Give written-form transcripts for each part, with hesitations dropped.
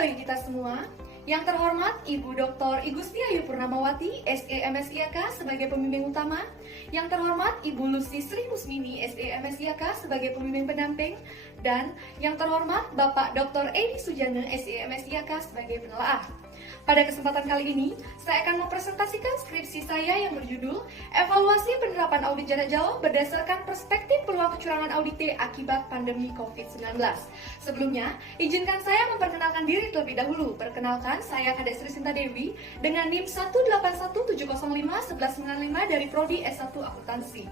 bagi kita semua. Yang terhormat Ibu Dr. Igusti Ayu Purnamawati, SE MSIAK sebagai pembimbing utama. Yang terhormat Ibu Lucy Sri Musmini, SE MSIAK sebagai pembimbing pendamping. Dan yang terhormat Bapak Dr. Edi Sujana, SE MSIAK sebagai penelaah. Pada kesempatan kali ini, saya akan mempresentasikan skripsi saya yang berjudul Evaluasi Penerapan Audit Jarak Jauh berdasarkan perspektif peluang kecurangan audit akibat pandemi COVID-19. Sebelumnya, izinkan saya memperkenalkan diri terlebih dahulu. Perkenalkan, saya Kadek Sri Sinta Dewi dengan NIM 18170511195 dari Prodi S1 Akuntansi.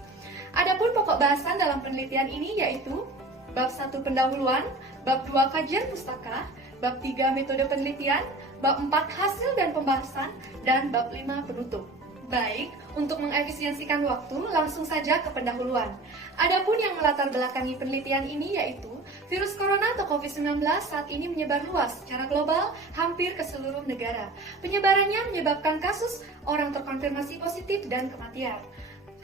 Adapun pokok bahasan dalam penelitian ini yaitu Bab 1 Pendahuluan, Bab 2 Kajian Pustaka, Bab 3 Metode Penelitian, Bab 4 Hasil dan Pembahasan, dan Bab 5 Penutup. Baik, untuk mengefisiensikan waktu, langsung saja ke pendahuluan. Adapun yang melatar belakangi penelitian ini yaitu virus corona atau COVID-19 saat ini menyebar luas secara global hampir ke seluruh negara. Penyebarannya menyebabkan kasus orang terkonfirmasi positif dan kematian.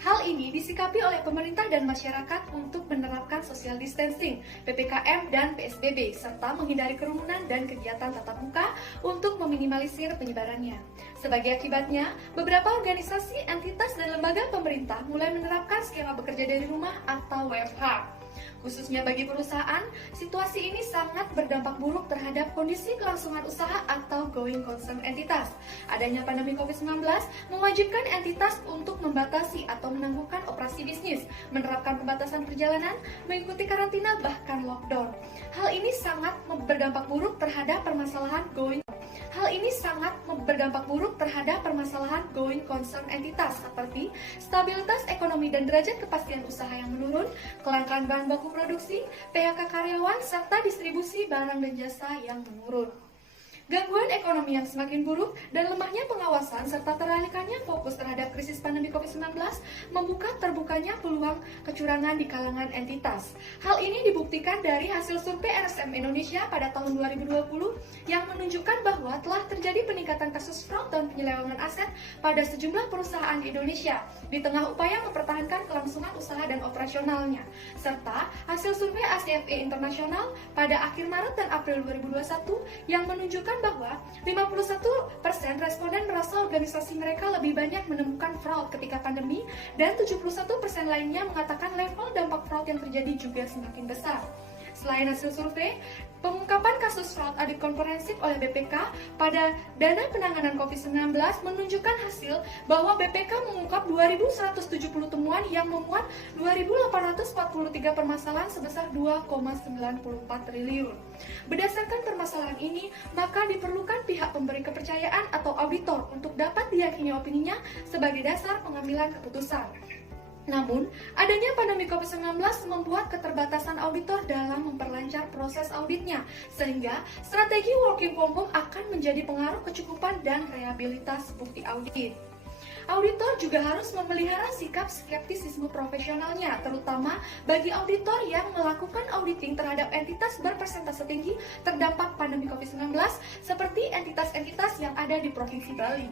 Hal ini disikapi oleh pemerintah dan masyarakat untuk menerapkan social distancing, PPKM dan PSBB, serta menghindari kerumunan dan kegiatan tatap muka untuk meminimalisir penyebarannya. Sebagai akibatnya, beberapa organisasi, entitas, dan lembaga pemerintah mulai menerapkan skema bekerja dari rumah atau WFH. Khususnya bagi perusahaan, situasi ini sangat berdampak buruk terhadap kondisi kelangsungan usaha atau going concern entitas. Adanya pandemi COVID-19 mewajibkan entitas untuk membatasi atau menangguhkan operasi bisnis, menerapkan pembatasan perjalanan, mengikuti karantina, bahkan lockdown. Hal ini sangat berdampak buruk terhadap permasalahan going concern entitas seperti stabilitas ekonomi dan derajat kepastian usaha yang menurun, kelangkaan bahan baku produksi, PHK karyawan, serta distribusi barang dan jasa yang menurun. Gangguan ekonomi yang semakin buruk dan lemahnya pengawasan serta teralihkannya fokus terhadap krisis pandemi COVID-19 membuka terbukanya peluang kecurangan di kalangan entitas. Hal ini dibuktikan dari hasil survei RSM Indonesia pada tahun 2020 yang menunjukkan bahwa telah terjadi peningkatan kasus fraud dan penyelewengan aset pada sejumlah perusahaan di Indonesia di tengah upaya mempertahankan kelangsungan usaha dan operasionalnya. Serta hasil survei ACFE Internasional pada akhir Maret dan April 2021 yang menunjukkan bahwa 51% responden merasa organisasi mereka lebih banyak menemukan fraud ketika pandemi dan 71% lainnya mengatakan level dampak fraud yang terjadi juga semakin besar. Selain hasil survei, pengungkapan kasus fraud audit komprehensif oleh BPK pada dana penanganan COVID-19 menunjukkan hasil bahwa BPK mengungkap 2.170 temuan yang memuat 2.843 permasalahan sebesar 2,94 triliun. Berdasarkan permasalahan ini, maka diperlukan pihak pemberi kepercayaan atau auditor untuk dapat diyakini opininya sebagai dasar pengambilan keputusan. Namun, adanya pandemi COVID-19 membuat keterbatasan auditor dalam memperlancar proses auditnya, sehingga strategi working from home akan menjadi pengaruh kecukupan dan reliabilitas bukti audit. Auditor juga harus memelihara sikap skeptisisme profesionalnya, terutama bagi auditor yang melakukan auditing terhadap entitas berpersentase tinggi terdampak pandemi COVID-19, seperti entitas-entitas yang ada di Provinsi Bali.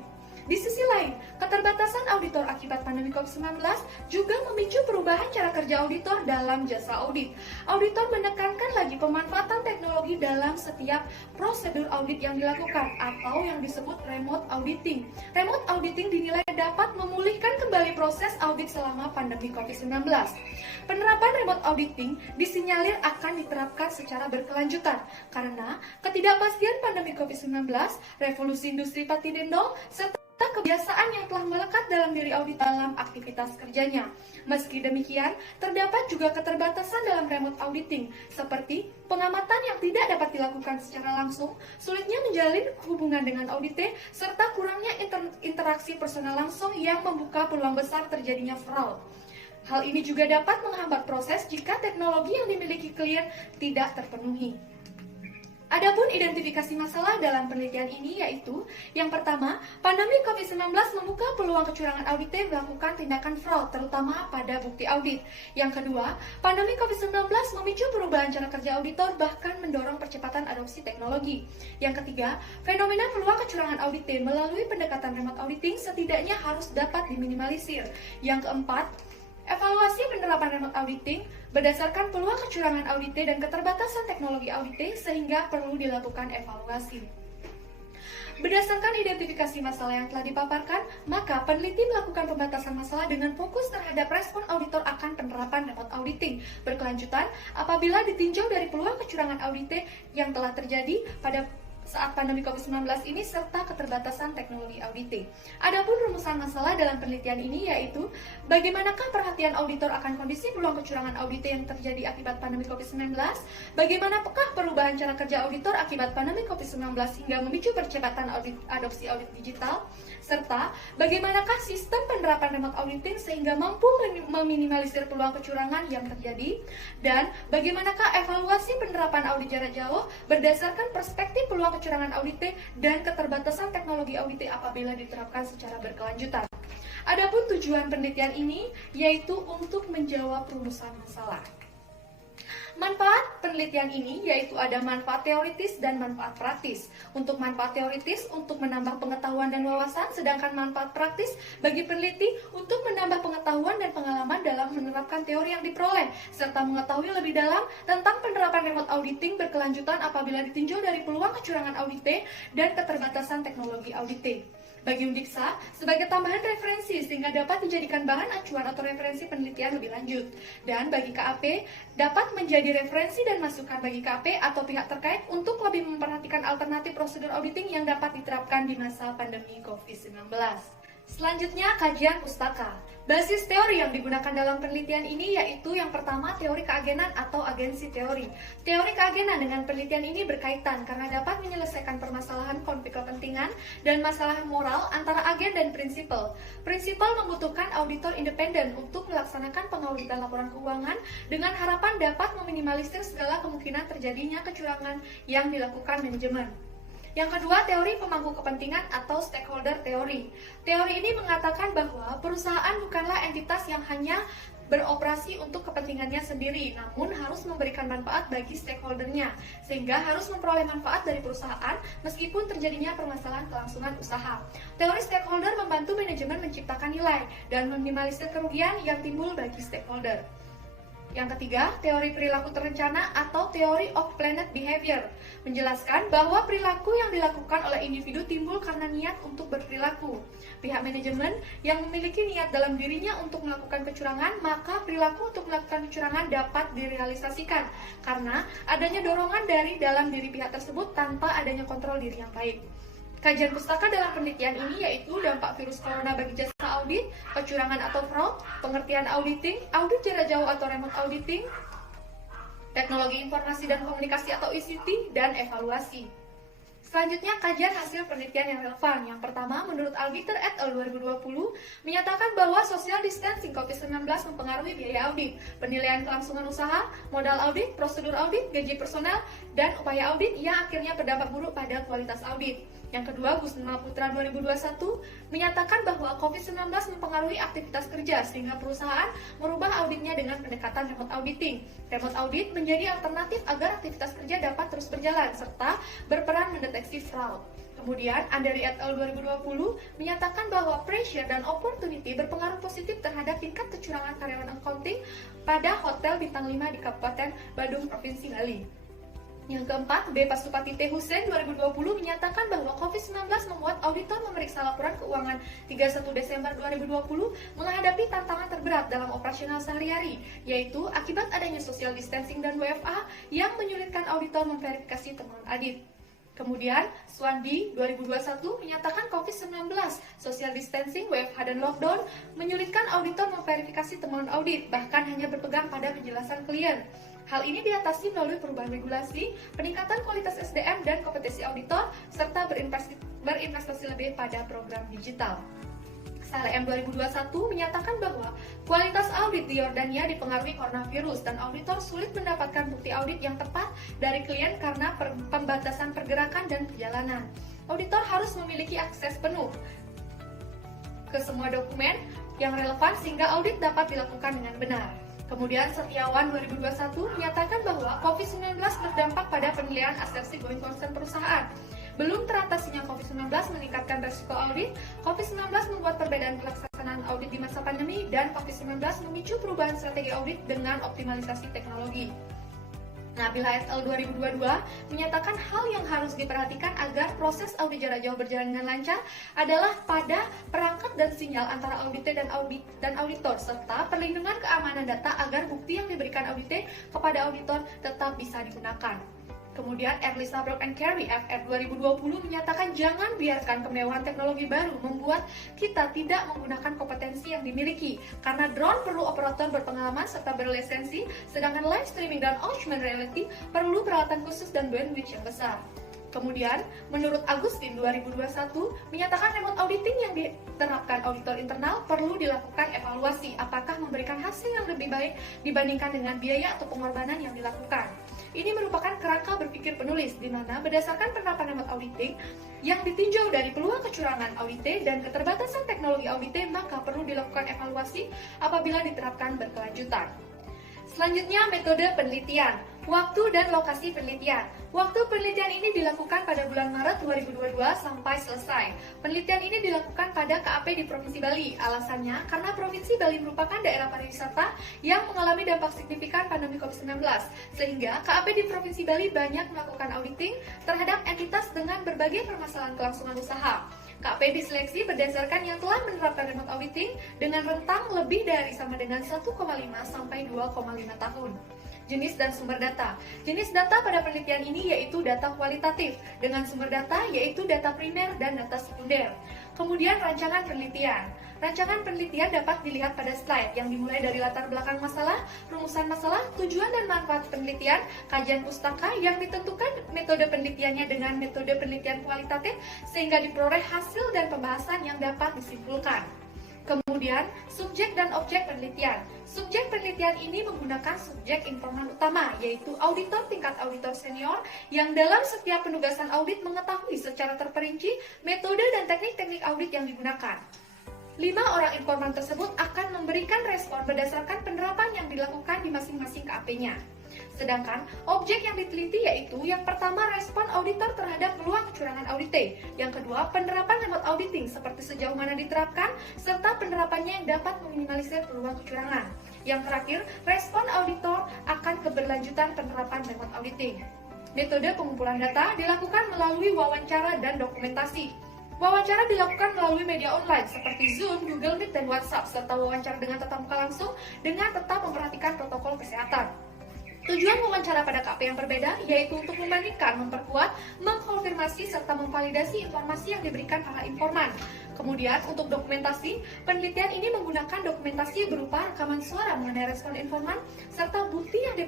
Di sisi lain, keterbatasan auditor akibat pandemi COVID-19 juga memicu perubahan cara kerja auditor dalam jasa audit. Auditor menekankan lagi pemanfaatan teknologi dalam setiap prosedur audit yang dilakukan atau yang disebut remote auditing. Remote auditing dinilai dapat memulihkan kembali proses audit selama pandemi COVID-19. Penerapan remote auditing disinyalir akan diterapkan secara berkelanjutan karena ketidakpastian pandemi COVID-19, revolusi industri 4.0, serta kebiasaan yang telah melekat dalam diri audit dalam aktivitas kerjanya. Meski demikian, terdapat juga keterbatasan dalam remote auditing, seperti pengamatan yang tidak dapat dilakukan secara langsung, sulitnya menjalin hubungan dengan audite, serta kurangnya interaksi personal langsung yang membuka peluang besar terjadinya fraud. Hal ini juga dapat menghambat proses jika teknologi yang dimiliki klien tidak terpenuhi. Adapun identifikasi masalah dalam penelitian ini yaitu, yang pertama, pandemi COVID-19 membuka peluang kecurangan audite melakukan tindakan fraud, terutama pada bukti audit. Yang kedua, pandemi COVID-19 memicu perubahan cara kerja auditor bahkan mendorong percepatan adopsi teknologi. Yang ketiga, fenomena peluang kecurangan audite melalui pendekatan remote auditing setidaknya harus dapat diminimalisir. Yang keempat, evaluasi penerapan remote auditing berdasarkan peluang kecurangan audit dan keterbatasan teknologi audit sehingga perlu dilakukan evaluasi. Berdasarkan identifikasi masalah yang telah dipaparkan, maka peneliti melakukan pembatasan masalah dengan fokus terhadap respon auditor akan penerapan remote auditing berkelanjutan apabila ditinjau dari peluang kecurangan audit yang telah terjadi pada saat pandemi COVID-19 ini serta keterbatasan teknologi auditing. Adapun rumusan masalah dalam penelitian ini yaitu bagaimanakah perhatian auditor akan kondisi peluang kecurangan audit yang terjadi akibat pandemi COVID-19, bagaimanakah perubahan cara kerja auditor akibat pandemi COVID-19 hingga memicu percepatan adopsi audit digital, serta bagaimanakah sistem penerapan remote auditing sehingga mampu meminimalisir peluang kecurangan yang terjadi, dan bagaimanakah evaluasi penerapan audit jarak jauh berdasarkan perspektif peluang kecurangan audit dan keterbatasan teknologi audit apabila diterapkan secara berkelanjutan. Adapun tujuan penelitian ini yaitu untuk menjawab rumusan masalah. Manfaat penelitian ini yaitu ada manfaat teoritis dan manfaat praktis. Untuk manfaat teoritis untuk menambah pengetahuan dan wawasan, sedangkan manfaat praktis bagi peneliti untuk menambah pengetahuan dan pengalaman dalam menerapkan teori yang diperoleh, serta mengetahui lebih dalam tentang penerapan remote auditing berkelanjutan apabila ditinjau dari peluang kecurangan audit dan keterbatasan teknologi audit. Bagi Undiksa, sebagai tambahan referensi sehingga dapat dijadikan bahan acuan atau referensi penelitian lebih lanjut. Dan bagi KAP, dapat menjadi referensi dan masukan bagi KAP atau pihak terkait untuk lebih memperhatikan alternatif prosedur auditing yang dapat diterapkan di masa pandemi COVID-19. Selanjutnya, kajian pustaka. Basis teori yang digunakan dalam penelitian ini yaitu yang pertama teori keagenan atau agensi teori. Teori keagenan dengan penelitian ini berkaitan karena dapat menyelesaikan permasalahan konflik kepentingan dan masalah moral antara agen dan prinsipal. Prinsipal membutuhkan auditor independen untuk melaksanakan pengauditan laporan keuangan dengan harapan dapat meminimalisir segala kemungkinan terjadinya kecurangan yang dilakukan manajemen. Yang kedua, teori pemangku kepentingan atau stakeholder teori. Teori ini mengatakan bahwa perusahaan bukanlah entitas yang hanya beroperasi untuk kepentingannya sendiri, namun harus memberikan manfaat bagi stakeholdernya, sehingga harus memperoleh manfaat dari perusahaan meskipun terjadinya permasalahan kelangsungan usaha. Teori stakeholder membantu manajemen menciptakan nilai dan meminimalisir kerugian yang timbul bagi stakeholder. Yang ketiga, teori perilaku terencana atau teori of planned behavior menjelaskan bahwa perilaku yang dilakukan oleh individu timbul karena niat untuk berperilaku. Pihak manajemen yang memiliki niat dalam dirinya untuk melakukan kecurangan, maka perilaku untuk melakukan kecurangan dapat direalisasikan karena adanya dorongan dari dalam diri pihak tersebut tanpa adanya kontrol diri yang baik. Kajian pustaka dalam penelitian ini yaitu dampak virus corona bagi jasa audit, kecurangan atau fraud, pengertian auditing, audit jarak jauh atau remote auditing, teknologi informasi dan komunikasi atau ICT, dan evaluasi. Selanjutnya, kajian hasil penelitian yang relevan. Yang pertama, menurut Albiter et al. 2020, menyatakan bahwa social distancing COVID-19 mempengaruhi biaya audit, penilaian kelangsungan usaha, modal audit, prosedur audit, gaji personel, dan upaya audit yang akhirnya berdampak buruk pada kualitas audit. Yang kedua, Gusnal Putra 2021 menyatakan bahwa COVID-19 mempengaruhi aktivitas kerja sehingga perusahaan merubah auditnya dengan pendekatan remote auditing. Remote audit menjadi alternatif agar aktivitas kerja dapat terus berjalan serta berperan mendeteksi fraud. Kemudian, Andari et al. 2020 menyatakan bahwa pressure dan opportunity berpengaruh positif terhadap tingkat kecurangan karyawan accounting pada hotel bintang 5 di Kabupaten Badung, Provinsi Bali. Yang keempat, B. Pasupati T. Hussein 2020 menyatakan bahwa COVID-19 membuat auditor memeriksa laporan keuangan 31 Desember 2020 menghadapi tantangan terberat dalam operasional sehari-hari, yaitu akibat adanya social distancing dan WFA yang menyulitkan auditor memverifikasi temuan audit. Kemudian, Swandi 2021 menyatakan COVID-19, social distancing, WFH, dan lockdown menyulitkan auditor memverifikasi temuan audit, bahkan hanya berpegang pada penjelasan klien. Hal ini diatasi melalui perubahan regulasi, peningkatan kualitas SDM dan kompetensi auditor, serta berinvestasi lebih pada program digital. SLM 2021 menyatakan bahwa kualitas audit di Yordania dipengaruhi coronavirus dan auditor sulit mendapatkan bukti audit yang tepat dari klien karena pembatasan pergerakan dan perjalanan. Auditor harus memiliki akses penuh ke semua dokumen yang relevan sehingga audit dapat dilakukan dengan benar. Kemudian Setiawan 2021 menyatakan bahwa COVID-19 berdampak pada penilaian asersi going concern perusahaan. Belum teratasinya COVID-19 meningkatkan resiko audit, COVID-19 membuat perbedaan pelaksanaan pelaksanaan audit di masa pandemi dan COVID-19 memicu perubahan strategi audit dengan optimalisasi teknologi. Nah, bila SL 2022 menyatakan hal yang harus diperhatikan agar proses audit jarak jauh berjalan dengan lancar adalah pada perangkat dan sinyal antara audite dan auditor, serta perlindungan keamanan data agar bukti yang diberikan audite kepada auditor tetap bisa digunakan. Kemudian Erlisa Brock and Carey FR 2020 menyatakan jangan biarkan kemewahan teknologi baru membuat kita tidak menggunakan kompetensi yang dimiliki, karena drone perlu operator berpengalaman serta berlisensi, sedangkan live streaming dan augmented reality perlu peralatan khusus dan bandwidth yang besar. Kemudian, menurut Agustin 2021 menyatakan remote auditing yang diterapkan auditor internal perlu dilakukan evaluasi apakah memberikan hasil yang lebih baik dibandingkan dengan biaya atau pengorbanan yang dilakukan. Ini merupakan kerangka berpikir penulis, di mana berdasarkan penerapan remote auditing yang ditinjau dari peluang kecurangan audite dan keterbatasan teknologi audite, maka perlu dilakukan evaluasi apabila diterapkan berkelanjutan. Selanjutnya, metode penelitian, waktu dan lokasi penelitian. Waktu penelitian ini dilakukan pada bulan Maret 2022 sampai selesai. Penelitian ini dilakukan pada KAP di Provinsi Bali. Alasannya, karena Provinsi Bali merupakan daerah pariwisata yang mengalami dampak signifikan pandemi COVID-19, sehingga KAP di Provinsi Bali banyak melakukan auditing terhadap entitas dengan berbagai permasalahan kelangsungan usaha. KAP diseleksi berdasarkan yang telah menerapkan remote auditing dengan rentang lebih dari sama dengan 1,5 sampai 2,5 tahun. Jenis dan sumber data. Jenis data pada penelitian ini yaitu data kualitatif, dengan sumber data yaitu data primer dan data sekunder. Kemudian rancangan penelitian. Rancangan penelitian dapat dilihat pada slide yang dimulai dari latar belakang masalah, rumusan masalah, tujuan dan manfaat penelitian, kajian pustaka yang ditentukan metode penelitiannya dengan metode penelitian kualitatif sehingga diperoleh hasil dan pembahasan yang dapat disimpulkan. Kemudian, subjek dan objek penelitian. Subjek penelitian ini menggunakan subjek informan utama, yaitu auditor tingkat auditor senior yang dalam setiap penugasan audit mengetahui secara terperinci metode dan teknik-teknik audit yang digunakan. 5 orang informan tersebut akan memberikan respon berdasarkan penerapan yang dilakukan di masing-masing KAP-nya. Sedangkan objek yang diteliti yaitu yang pertama respon auditor terhadap peluang kecurangan audite, yang kedua penerapan remote auditing seperti sejauh mana diterapkan serta penerapannya yang dapat meminimalisir peluang kecurangan. Yang terakhir, respon auditor akan keberlanjutan penerapan remote auditing. Metode pengumpulan data dilakukan melalui wawancara dan dokumentasi. Wawancara dilakukan melalui media online seperti Zoom, Google Meet, dan WhatsApp, serta wawancara dengan tatap muka langsung dengan tetap memperhatikan protokol kesehatan. Tujuan wawancara pada KAP yang berbeda yaitu untuk membandingkan, memperkuat, mengkonfirmasi, serta memvalidasi informasi yang diberikan para informan. Kemudian untuk dokumentasi, penelitian ini menggunakan dokumentasi berupa rekaman suara mengenai respon informan, serta bukti yang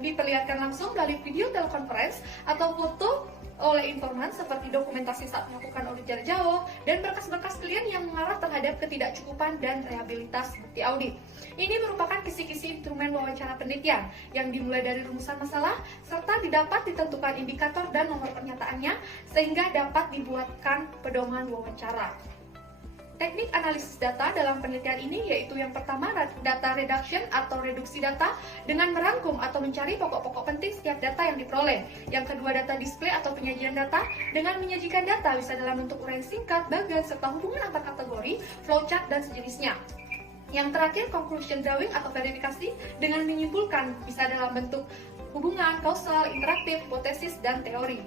diperlihatkan langsung melalui video telekonferensi atau foto oleh informan seperti dokumentasi saat melakukan audit jarak jauh dan berkas-berkas klien yang mengarah terhadap ketidakcukupan dan rehabilitas bukti audit. Ini merupakan kisi-kisi instrumen wawancara penelitian yang dimulai dari rumusan masalah serta didapat ditentukan indikator dan nomor pernyataannya sehingga dapat dibuatkan pedoman wawancara. Teknik analisis data dalam penelitian ini yaitu yang pertama data reduction atau reduksi data dengan merangkum atau mencari pokok-pokok penting setiap data yang diperoleh. Yang kedua data display atau penyajian data dengan menyajikan data bisa dalam bentuk uraian singkat, bagan, serta hubungan antar kategori, flowchart, dan sejenisnya. Yang terakhir conclusion drawing atau verifikasi dengan menyimpulkan bisa dalam bentuk hubungan, kausal, interaktif, hipotesis, dan teori.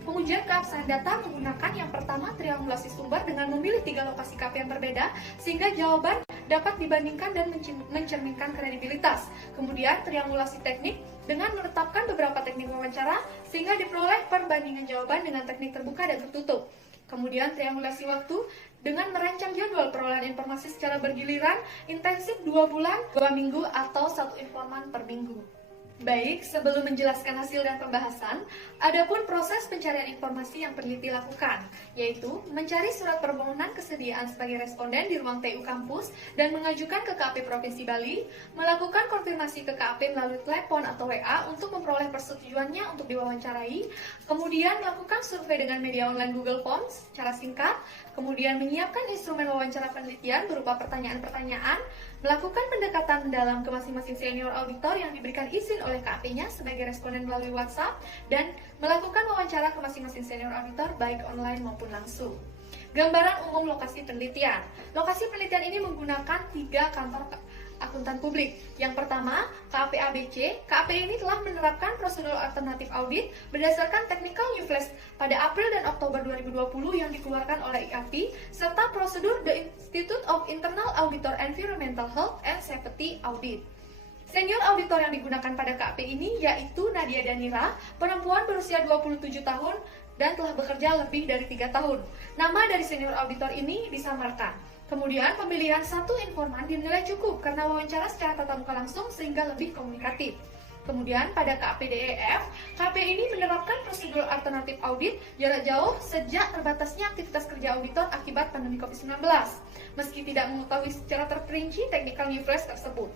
Pengujian keabsahan data menggunakan yang pertama triangulasi sumber dengan memilih 3 lokasi KAP yang berbeda sehingga jawaban dapat dibandingkan dan mencerminkan kredibilitas. Kemudian triangulasi teknik dengan menetapkan beberapa teknik wawancara sehingga diperoleh perbandingan jawaban dengan teknik terbuka dan tertutup. Kemudian triangulasi waktu dengan merancang jadwal perolehan informasi secara bergiliran intensif 2 bulan, 2 minggu atau 1 informan per minggu. Baik, sebelum menjelaskan hasil dan pembahasan, adapun proses pencarian informasi yang peneliti lakukan, yaitu mencari surat permohonan kesediaan sebagai responden di ruang TU kampus dan mengajukan ke KAP Provinsi Bali, melakukan konfirmasi ke KAP melalui telepon atau WA untuk memperoleh persetujuannya untuk diwawancarai, kemudian melakukan survei dengan media online Google Forms secara singkat, kemudian menyiapkan instrumen wawancara penelitian berupa pertanyaan-pertanyaan, melakukan pendekatan mendalam ke masing-masing senior auditor yang diberikan izin oleh KAP-nya sebagai responden melalui WhatsApp, dan melakukan wawancara ke masing-masing senior auditor baik online maupun langsung. Gambaran umum lokasi penelitian. Lokasi penelitian ini menggunakan 3 kantor akuntan publik. Yang pertama, KAP ABC. KAP ini telah menerapkan prosedur alternatif audit berdasarkan Technical New Flash pada April dan Oktober 2020 yang dikeluarkan oleh IAPI, serta prosedur The Institute of Internal Auditor Environmental Health and Safety Audit. Senior auditor yang digunakan pada KAP ini yaitu Nadia Danira, perempuan berusia 27 tahun dan telah bekerja lebih dari 3 tahun. Nama dari senior auditor ini disamarkan. Kemudian pemilihan satu informan dinilai cukup karena wawancara secara tatap muka langsung sehingga lebih komunikatif. Kemudian pada KAP-DEF, KAP ini menerapkan prosedur alternatif audit jarak jauh sejak terbatasnya aktivitas kerja auditor akibat pandemi COVID-19, meski tidak mengetahui secara terperinci technical new flash tersebut.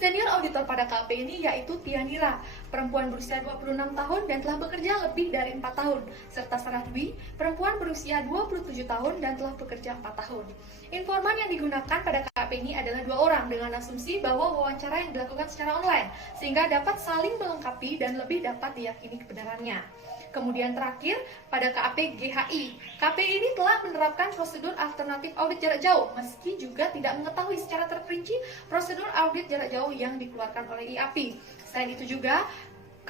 Senior auditor pada KAP ini yaitu Tianira, perempuan berusia 26 tahun dan telah bekerja lebih dari 4 tahun, serta Sarah Dwi, perempuan berusia 27 tahun dan telah bekerja 4 tahun. Informan yang digunakan pada KAP ini adalah 2 orang dengan asumsi bahwa wawancara yang dilakukan secara online, sehingga dapat saling melengkapi dan lebih dapat diyakini kebenarannya. Kemudian terakhir, pada KAP GHI. KAP ini telah menerapkan prosedur alternatif audit jarak jauh, meski juga tidak mengetahui secara terperinci prosedur audit jarak jauh yang dikeluarkan oleh IAPI. Selain itu juga,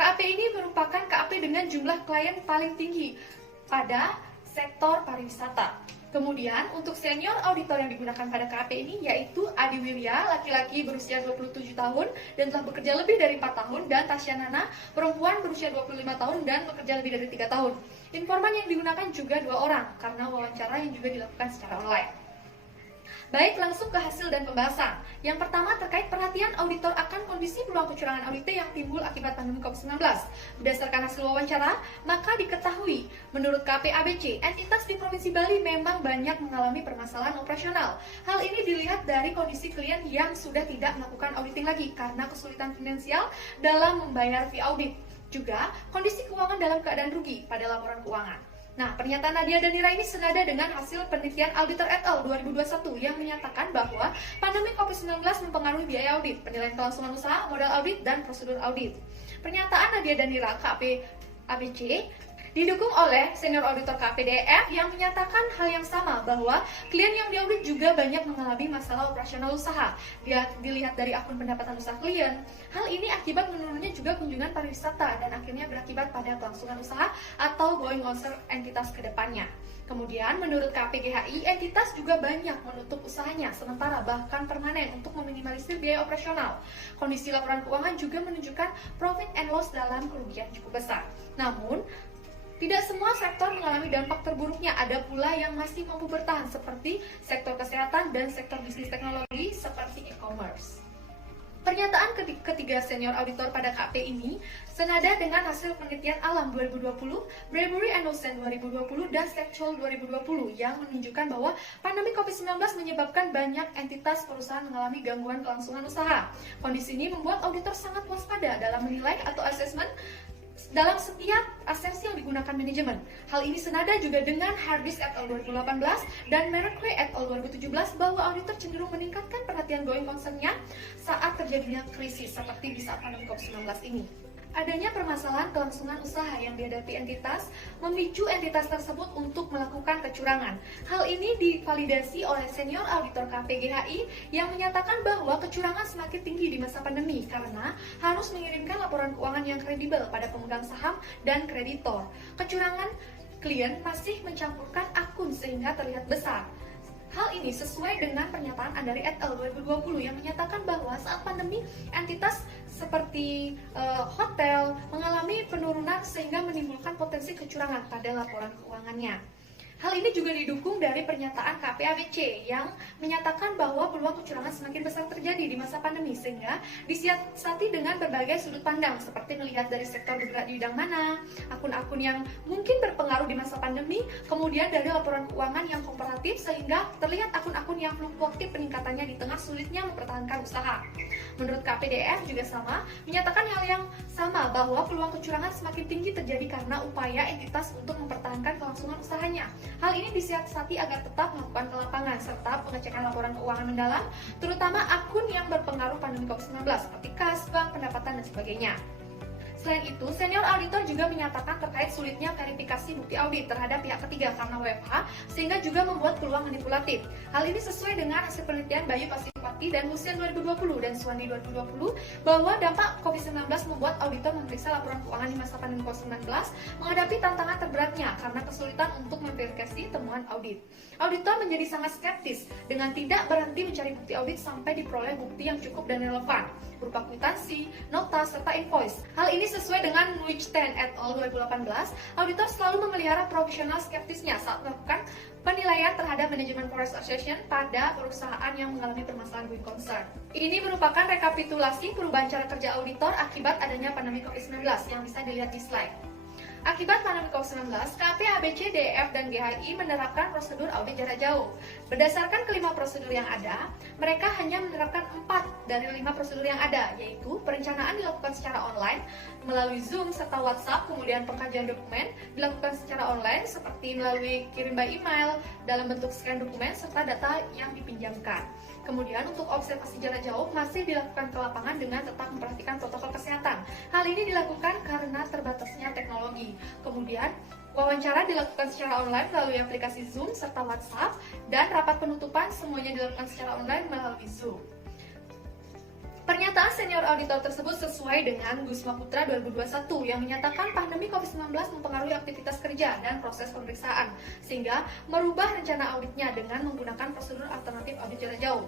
KAP ini merupakan KAP dengan jumlah klien paling tinggi pada sektor pariwisata. Kemudian, untuk senior auditor yang digunakan pada KAP ini yaitu Adi Wirya, laki-laki berusia 27 tahun dan telah bekerja lebih dari 4 tahun, dan Tasya Nana, perempuan berusia 25 tahun dan bekerja lebih dari 3 tahun. Informan yang digunakan juga 2 orang, karena wawancara yang juga dilakukan secara online. Baik, langsung ke hasil dan pembahasan. Yang pertama terkait perhatian auditor akan kondisi peluang kecurangan audit yang timbul akibat pandemi COVID-19. Berdasarkan hasil wawancara, maka diketahui menurut KPABC, entitas di Provinsi Bali memang banyak mengalami permasalahan operasional. Hal ini dilihat dari kondisi klien yang sudah tidak melakukan auditing lagi karena kesulitan finansial dalam membayar fee audit. Juga kondisi keuangan dalam keadaan rugi pada laporan keuangan. Nah, pernyataan Nadia Danira ini senada dengan hasil penelitian Auditor et al. 2021 yang menyatakan bahwa pandemi COVID-19 mempengaruhi biaya audit, penilaian kelangsungan usaha, modal audit, dan prosedur audit. Pernyataan Nadia Danira KP ABC didukung oleh senior auditor KPDF yang menyatakan hal yang sama, bahwa klien yang diaudit juga banyak mengalami masalah operasional usaha. Dia dilihat dari akun pendapatan usaha klien. Hal ini akibat menurunnya juga kunjungan pariwisata dan akhirnya berakibat pada kelangsungan usaha atau going concern entitas ke depannya. Kemudian, menurut KPGHI, entitas juga banyak menutup usahanya sementara bahkan permanen untuk meminimalisir biaya operasional. Kondisi laporan keuangan juga menunjukkan profit and loss dalam kerugian cukup besar. Namun, tidak semua sektor mengalami dampak terburuknya, ada pula yang masih mampu bertahan seperti sektor kesehatan dan sektor bisnis teknologi seperti e-commerce. Pernyataan ketiga senior auditor pada KP ini senada dengan hasil penelitian Alam 2020, Bravery and Ocean 2020, dan Sexual 2020 yang menunjukkan bahwa pandemi COVID-19 menyebabkan banyak entitas perusahaan mengalami gangguan kelangsungan usaha. Kondisi ini membuat auditor sangat waspada dalam menilai atau asesmen dalam setiap asensi yang digunakan manajemen. Hal ini senada juga dengan Hardis et al. 2018 dan Merkley et al. 2017 bahwa auditor cenderung meningkatkan perhatian going concern-nya saat terjadinya krisis seperti di saat pandemi COVID-19 ini. Adanya permasalahan kelangsungan usaha yang dihadapi entitas memicu entitas tersebut untuk melakukan kecurangan. Hal ini divalidasi oleh senior auditor KPGHI yang menyatakan bahwa kecurangan semakin tinggi di masa pandemi karena harus mengirimkan laporan keuangan yang kredibel pada pemegang saham dan kreditor. Kecurangan klien masih mencampurkan akun sehingga terlihat besar. Hal ini sesuai dengan pernyataan Andari et al. 2020 yang menyatakan bahwa saat pandemi, entitas seperti hotel mengalami penurunan sehingga menimbulkan potensi kecurangan pada laporan keuangannya. Hal ini juga didukung dari pernyataan KPABC yang menyatakan bahwa peluang kecurangan semakin besar terjadi di masa pandemi sehingga disiasati dengan berbagai sudut pandang seperti melihat dari sektor bergerak di bidang mana, akun-akun yang mungkin berpengaruh di masa pandemi, kemudian dari laporan keuangan yang komparatif sehingga terlihat akun-akun yang fluktuatif peningkatannya di tengah sulitnya mempertahankan usaha. Menurut KPDF juga sama, menyatakan hal yang sama bahwa peluang kecurangan semakin tinggi terjadi karena upaya entitas untuk mempertahankan kelangsungan usahanya. Hal ini disiasati agar tetap melakukan ke lapangan serta pengecekan laporan keuangan mendalam, terutama akun yang berpengaruh pandemi COVID-19 seperti kas, bank, pendapatan, dan sebagainya. Selain itu, senior auditor juga menyatakan terkait sulitnya verifikasi bukti audit terhadap pihak ketiga karena WFH, sehingga juga membuat peluang manipulatif. Hal ini sesuai dengan hasil penelitian Bayu Pasipati dan Husein 2020 dan Suwandi 2020 bahwa dampak COVID-19 membuat auditor memeriksa laporan keuangan di masa pandemi COVID-19 menghadapi tantangan terberatnya karena kesulitan untuk memverifikasi temuan audit. Auditor menjadi sangat skeptis dengan tidak berhenti mencari bukti audit sampai diperoleh bukti yang cukup dan relevan berupa kwitansi, nota, serta invoice. Hal ini sesuai dengan Nuijten et al. 2018, auditor selalu memelihara profesional skeptisnya saat melakukan penilaian terhadap manajemen Forest Association pada perusahaan yang mengalami permasalahan going concern. Ini merupakan rekapitulasi perubahan cara kerja auditor akibat adanya pandemi COVID-19 yang bisa dilihat di slide. Akibat pandemi COVID-19, KP, ABC, DEF, dan GHI menerapkan prosedur audit jarak jauh. Berdasarkan kelima prosedur yang ada, mereka hanya menerapkan 4 dari 5 prosedur yang ada, yaitu perencanaan dilakukan secara online, melalui Zoom serta WhatsApp, kemudian pengkajian dokumen dilakukan secara online seperti melalui kirim by email, dalam bentuk scan dokumen, serta data yang dipinjamkan. Kemudian untuk observasi jarak jauh masih dilakukan ke lapangan dengan tetap memperhatikan protokol kesehatan. Hal ini dilakukan karena terbatasnya teknologi. Kemudian wawancara dilakukan secara online melalui aplikasi Zoom serta WhatsApp, dan rapat penutupan semuanya dilakukan secara online melalui Zoom. Pernyataan senior auditor tersebut sesuai dengan Gusma Putra 2021 yang menyatakan pandemi COVID-19 mempengaruhi aktivitas kerja dan proses pemeriksaan, sehingga merubah rencana auditnya dengan menggunakan prosedur alternatif audit jarak jauh.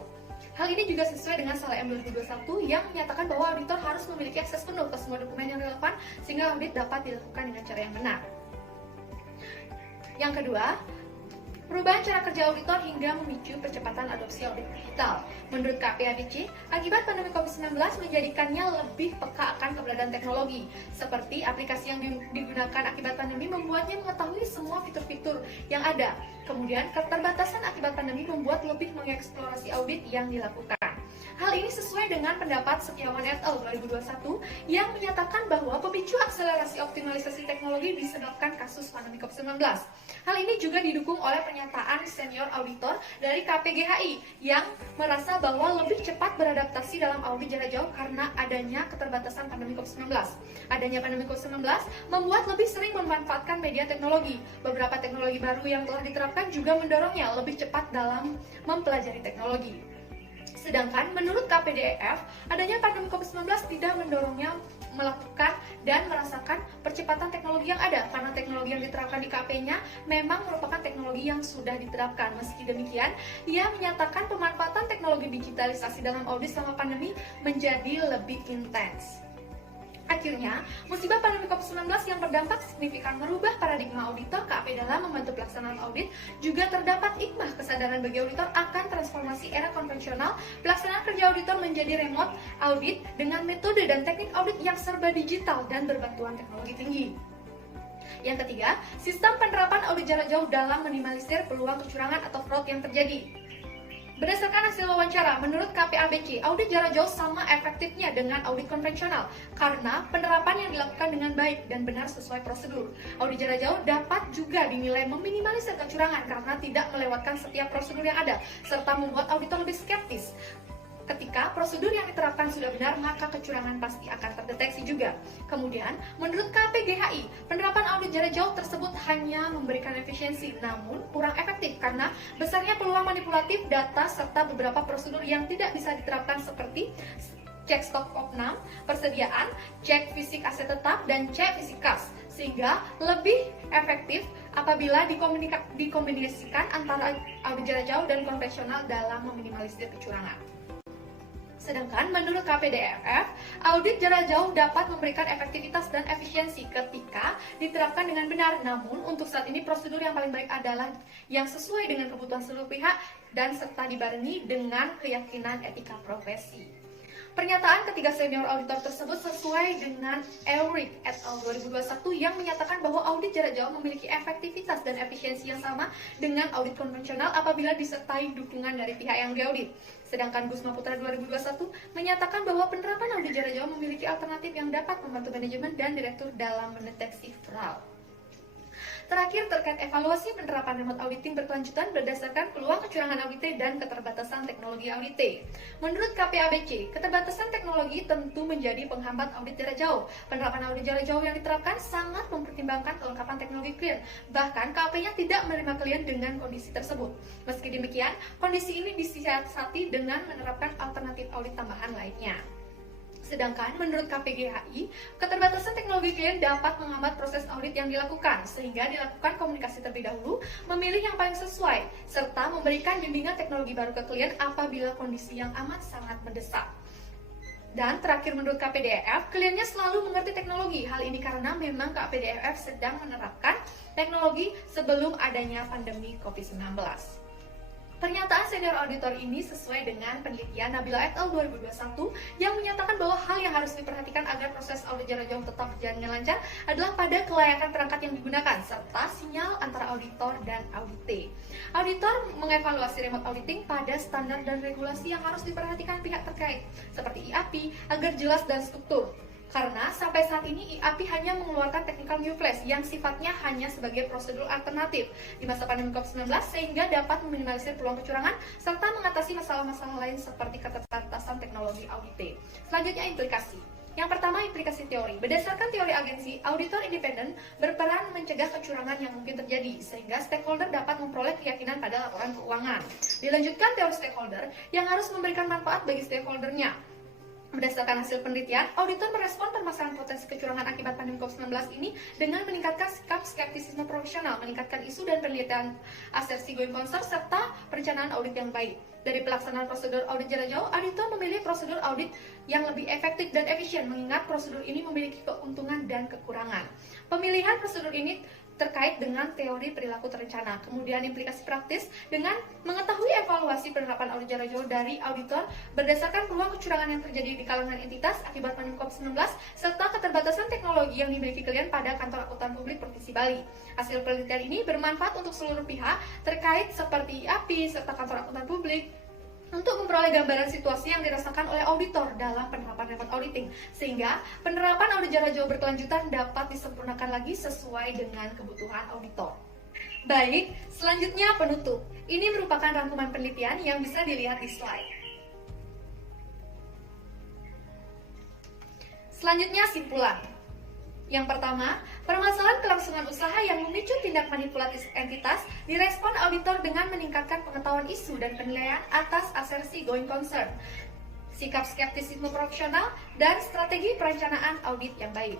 Hal ini juga sesuai dengan SALEM 2021 yang menyatakan bahwa auditor harus memiliki akses penuh ke semua dokumen yang relevan sehingga audit dapat dilakukan dengan cara yang benar. Yang kedua, perubahan cara kerja auditor hingga memicu percepatan adopsi audit digital. Menurut KPADC, akibat pandemi COVID-19 menjadikannya lebih peka akan keberadaan teknologi. Seperti aplikasi yang digunakan akibat pandemi membuatnya mengetahui semua fitur-fitur yang ada. Kemudian, keterbatasan akibat pandemi membuat lebih mengeksplorasi audit yang dilakukan. Hal ini sesuai dengan pendapat Setiawan et al. 2021 yang menyatakan bahwa pemicu akselerasi optimalisasi teknologi disebabkan kasus pandemi COVID-19. Hal ini juga didukung oleh pernyataan senior auditor dari KPGHI yang merasa bahwa lebih cepat beradaptasi dalam audit jarak jauh karena adanya keterbatasan pandemi COVID-19. Adanya pandemi COVID-19 membuat lebih sering memanfaatkan media teknologi. Beberapa teknologi baru yang telah diterapkan juga mendorongnya lebih cepat dalam mempelajari teknologi. Sedangkan menurut KPDEF, adanya pandemi COVID-19 tidak mendorongnya melakukan dan merasakan percepatan teknologi yang ada karena teknologi yang diterapkan di KP-nya memang merupakan teknologi yang sudah diterapkan. Meski demikian, ia menyatakan pemanfaatan teknologi digitalisasi dalam audit selama pandemi menjadi lebih intens. Akhirnya, musibah pandemi COVID-19 yang berdampak signifikan merubah paradigma auditor KP dalam membantu pelaksanaan audit, juga terdapat hikmah kesadaran bagi auditor akan transformasi era konvensional, pelaksanaan kerja auditor menjadi remote audit dengan metode dan teknik audit yang serba digital dan berbantuan teknologi tinggi. Yang ketiga, sistem penerapan audit jarak jauh dalam minimalisir peluang kecurangan atau fraud yang terjadi. Berdasarkan hasil wawancara, menurut KPABC, audit jarak jauh sama efektifnya dengan audit konvensional karena penerapan yang dilakukan dengan baik dan benar sesuai prosedur. Audit jarak jauh dapat juga dinilai meminimalisir kecurangan karena tidak melewatkan setiap prosedur yang ada, serta membuat auditor lebih skeptis. Ketika prosedur yang diterapkan sudah benar, maka kecurangan pasti akan terdeteksi juga. Kemudian, menurut KPGHI, penerapan audit jarak jauh tersebut hanya memberikan efisiensi, namun kurang efektif karena besarnya peluang manipulatif data serta beberapa prosedur yang tidak bisa diterapkan seperti cek stok opnam, persediaan, cek fisik aset tetap, dan cek fisik kas, sehingga lebih efektif apabila dikombinasikan antara audit jarak jauh dan konvensional dalam meminimalisir kecurangan. Sedangkan menurut KPDEF, audit jarak jauh dapat memberikan efektivitas dan efisiensi ketika diterapkan dengan benar. Namun, untuk saat ini prosedur yang paling baik adalah yang sesuai dengan kebutuhan seluruh pihak dan serta dibarengi dengan keyakinan etika profesi. Pernyataan ketiga senior auditor tersebut sesuai dengan Elric et al. 2021 yang menyatakan bahwa audit jarak jauh memiliki efektivitas dan efisiensi yang sama dengan audit konvensional apabila disertai dukungan dari pihak yang diaudit. Sedangkan Gusma Putra 2021 menyatakan bahwa penerapan audit jarak jauh memiliki alternatif yang dapat membantu manajemen dan direktur dalam mendeteksi fraud. Terakhir, terkait evaluasi penerapan remote auditing berkelanjutan berdasarkan peluang kecurangan audit dan keterbatasan teknologi audit. Menurut KPABC, keterbatasan teknologi tentu menjadi penghambat audit jarak jauh. Penerapan audit jarak jauh yang diterapkan sangat mempertimbangkan kelengkapan teknologi klien. Bahkan, KAP-nya tidak menerima klien dengan kondisi tersebut. Meski demikian, kondisi ini disiasati dengan menerapkan alternatif audit tambahan lainnya. Sedangkan menurut KPGHI, keterbatasan teknologi klien dapat menghambat proses audit yang dilakukan, sehingga dilakukan komunikasi terlebih dahulu, memilih yang paling sesuai, serta memberikan bimbingan teknologi baru ke klien apabila kondisi yang amat sangat mendesak. Dan terakhir menurut KPDFF, kliennya selalu mengerti teknologi. Hal ini karena memang KPDFF sedang menerapkan teknologi sebelum adanya pandemi COVID-19. Pernyataan senior auditor ini sesuai dengan penelitian Nabila et al. 2021 yang menyatakan bahwa hal yang harus diperhatikan agar proses audit jarak jauh tetap berjalan dengan lancar adalah pada kelayakan perangkat yang digunakan serta sinyal antara auditor dan audite. Auditor mengevaluasi remote auditing pada standar dan regulasi yang harus diperhatikan pihak terkait seperti IAPI agar jelas dan struktur. Karena sampai saat ini IAPI hanya mengeluarkan technical new flash yang sifatnya hanya sebagai prosedur alternatif di masa pandemi COVID-19 sehingga dapat meminimalisir peluang kecurangan serta mengatasi masalah-masalah lain seperti keterbatasan teknologi audit. Selanjutnya implikasi. Yang pertama, implikasi teori. Berdasarkan teori agensi, auditor independen berperan mencegah kecurangan yang mungkin terjadi sehingga stakeholder dapat memperoleh keyakinan pada laporan keuangan. Dilanjutkan teori stakeholder yang harus memberikan manfaat bagi stakeholdernya. Berdasarkan hasil penelitian, auditor merespon permasalahan potensi kecurangan akibat pandemi COVID-19 ini dengan meningkatkan sikap skeptisisme profesional, meningkatkan isu dan penelitian asersi going concern, serta perencanaan audit yang baik. Dari pelaksanaan prosedur audit jarak jauh, auditor memilih prosedur audit yang lebih efektif dan efisien, mengingat prosedur ini memiliki keuntungan dan kekurangan. Pemilihan prosedur ini terkait dengan teori perilaku terencana. Kemudian implikasi praktis dengan mengetahui evaluasi penerapan audit jarak jauh dari auditor berdasarkan peluang kecurangan yang terjadi di kalangan entitas akibat pandemi COVID-19 serta keterbatasan teknologi yang dimiliki klien pada kantor akuntan publik Provinsi Bali. Hasil penelitian ini bermanfaat untuk seluruh pihak terkait seperti IAPI serta kantor akuntan publik untuk memperoleh gambaran situasi yang dirasakan oleh auditor dalam penerapan remote auditing, sehingga penerapan audit jarak jauh berkelanjutan dapat disempurnakan lagi sesuai dengan kebutuhan auditor. Baik, selanjutnya penutup. Ini merupakan rangkuman penelitian yang bisa dilihat di slide. Selanjutnya simpulan. Yang pertama, permasalahan kelangsungan usaha yang memicu tindak manipulatif entitas direspon auditor dengan meningkatkan pengetahuan isu dan penilaian atas asersi going concern, sikap skeptisisme profesional, dan strategi perencanaan audit yang baik.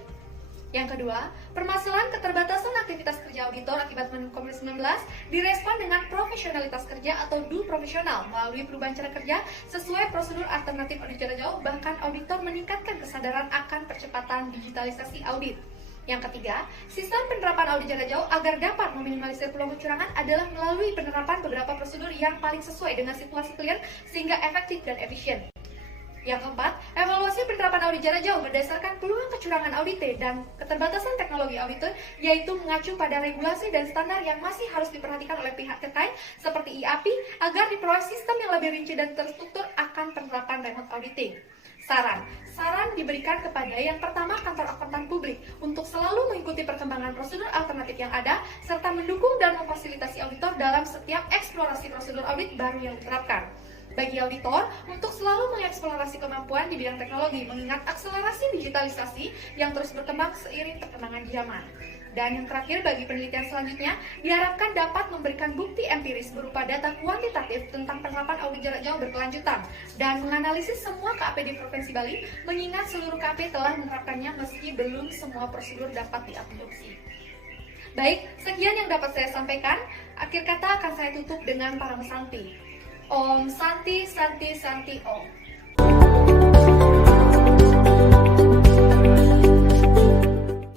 Yang kedua, permasalahan keterbatasan aktivitas kerja auditor akibat pandemi COVID-19 direspon dengan profesionalitas kerja atau do profesional melalui perubahan cara kerja sesuai prosedur alternatif audit jarak jauh, bahkan auditor meningkatkan kesadaran akan percepatan digitalisasi audit. Yang ketiga, sistem penerapan audit jarak jauh agar dapat meminimalisir peluang kecurangan adalah melalui penerapan beberapa prosedur yang paling sesuai dengan situasi klien sehingga efektif dan efisien. Yang keempat, evaluasi penerapan audit jarak jauh berdasarkan peluang kecurangan audit dan keterbatasan teknologi auditor, yaitu mengacu pada regulasi dan standar yang masih harus diperhatikan oleh pihak terkait seperti IAPI agar diperoleh sistem yang lebih rinci dan terstruktur akan penerapan remote auditing. Saran diberikan kepada yang pertama kantor akuntan publik untuk selalu mengikuti perkembangan prosedur alternatif yang ada serta mendukung dan memfasilitasi auditor dalam setiap eksplorasi prosedur audit baru yang diterapkan. Bagi auditor, untuk selalu mengeksplorasi kemampuan di bidang teknologi mengingat akselerasi digitalisasi yang terus berkembang seiring perkembangan zaman. Dan yang terakhir, bagi penelitian selanjutnya, diharapkan dapat memberikan bukti empiris berupa data kuantitatif tentang penerapan audit jarak jauh berkelanjutan dan menganalisis semua KAP di Provinsi Bali, mengingat seluruh KAP telah menerapkannya meski belum semua prosedur dapat diadopsi. Baik, sekian yang dapat saya sampaikan. Akhir kata akan saya tutup dengan Paramasanti. Om Santi Santi Santi Om.